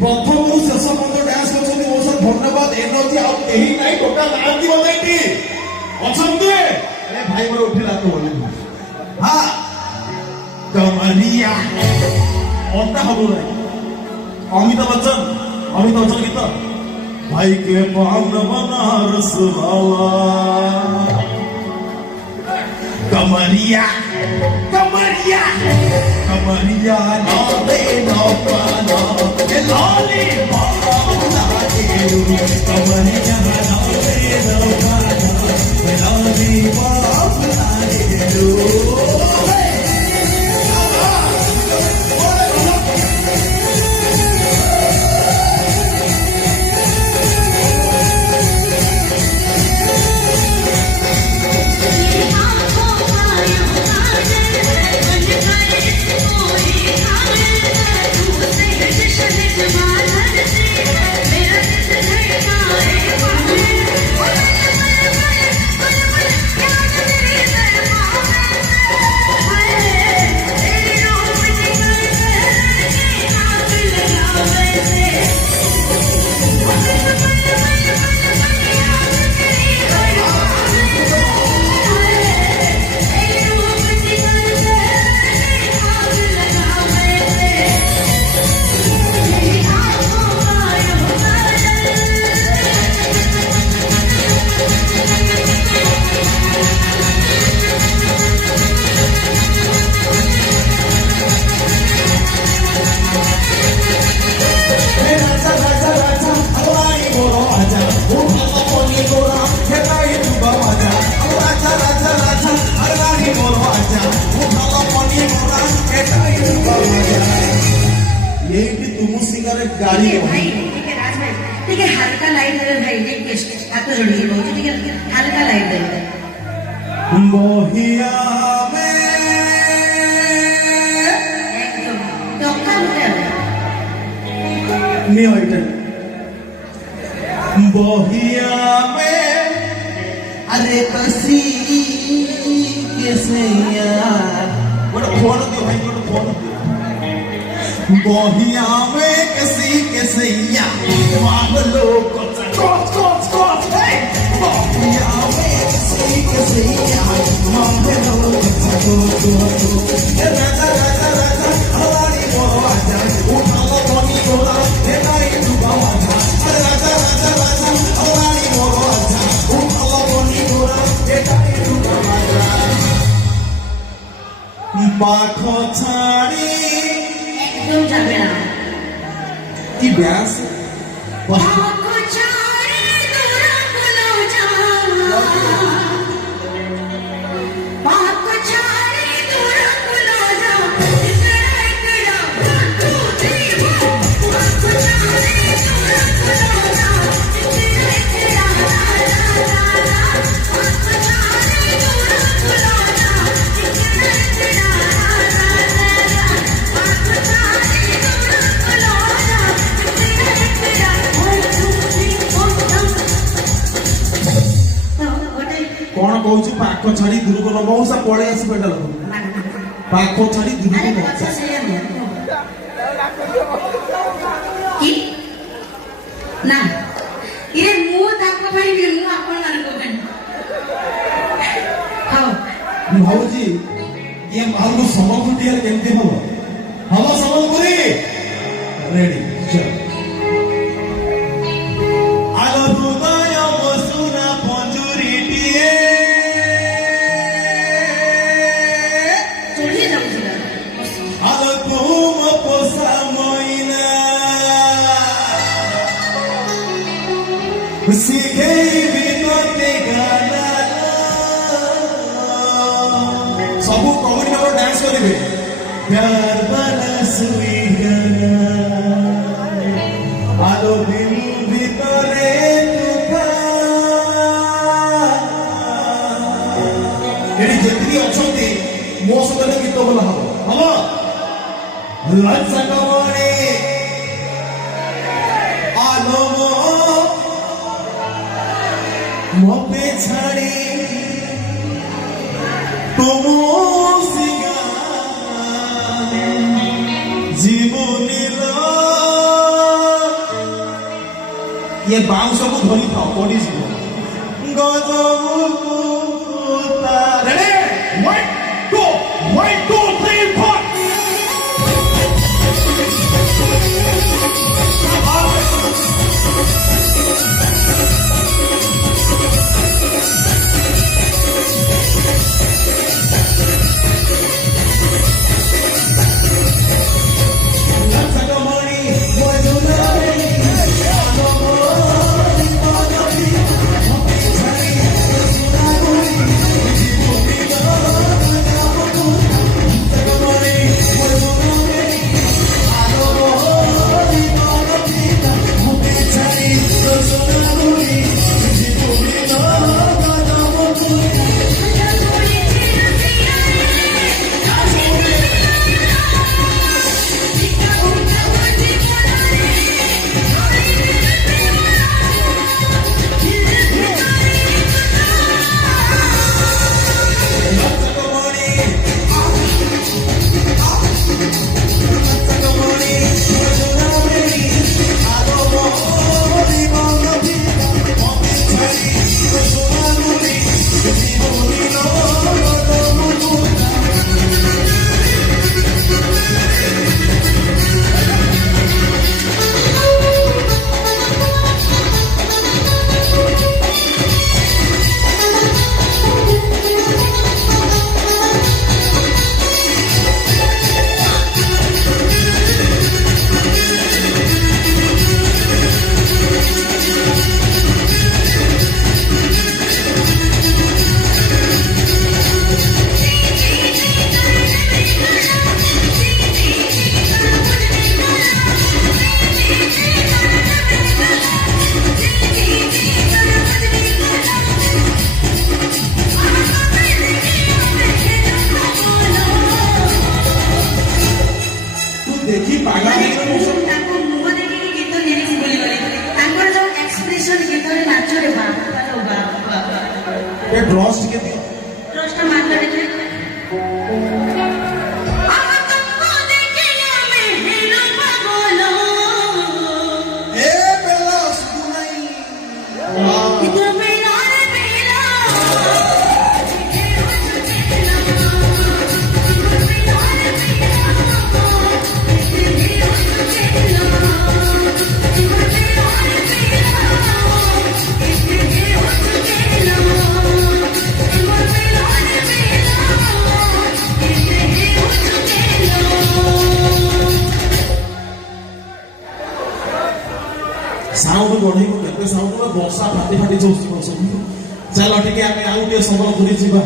प्रथम शेष पर्यटन डांस कर धन्यवाद एनर्जी आई ना टोटाल आरती बजाई अरे भाई मोर उठिला तो बोले हाँ कमरिया अंता हबो नहीं अमिताभ बच्चन गीत भाई के पान बनारस वाला कमरिया कमरिया कमरिया ना दे ना पाना ये लाली माला के कमरिया ना दे ना पाना ये लाली माला के गाड़ी भाई ठीक है राज भाई ठीक है हल्का लाइट दे भाई एक हाथ जोड़िए बहुत ठीक है हल्का लाइट दे मोहिया में एकदम डॉक्टर होते नहीं होइटे मोहिया में अरे कसी कैसे यार वो फोन दियो भाई वो फोन दियो मोहिया में किसी कैसैया मांगलो कोच हे मोहिया में किसी कैसैया मांगलो कोच राजा राजा राजा हमारी मोह आजा उठा लो पानी गोला हे नाई डूबा आजा राजा राजा राजा हमारी मोह आजा उठा लो पानी गोला हे नाई डूबा आजा पाखो छाड़ी तुम जाबे ना की ब्यास आपको चारे दूर बुलो जा आपको चारे दूर बुलो जा इकड़ा तू देवा आपको चारे दूर बुलो जा इकड़ा आपको चारे दूर बुलो जा कौन कहूँ पाख छाड़ी दूर को मौसा पड़े आस बेटा लोग पाख छाड़ी दूर को मौसा ना ये मुंह तक भाई भी मुंह अपन मान को बन हां भाऊजी ये माल को समझ दिया केमते हो हम समझ पूरी रेडी चल आलो हृदय मसुना पंजुरी टिए प्यार वाला सुई गाना आलो दिल ভিতরে তুফান এটি যেতিকি অଛନ୍ତି ମୋ ସହିତ ଗୀତ ବୋଲା ହବ ହବ ଲଜ୍ଜା କମଣି ଆଲୋ ମୋତେ ଛାଡ଼ି ତୁମ ସିଗା জীবনীল ये बाउंस को धरी था बॉडी से गजब रेडी 1 2 3 4 देखी पागल ताको मुह देखि गीत लिरिक्स बोली बोली तांकर जो एक्सप्रेशन गीत रे नाच रे बाप ये ड्रॉस्ट के दियो ट्रस्ट मान ले साउंड बढ़े केते साउंड में वर्षा फाटी फाटी जाउछ चल ठीक है आउ के संबलपुरी जीवा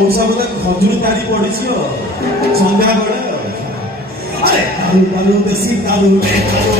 मौसा बोले खजुरी तारी पड़ी संध्या बेले अरे दारू दारू देसी दारू ले दारू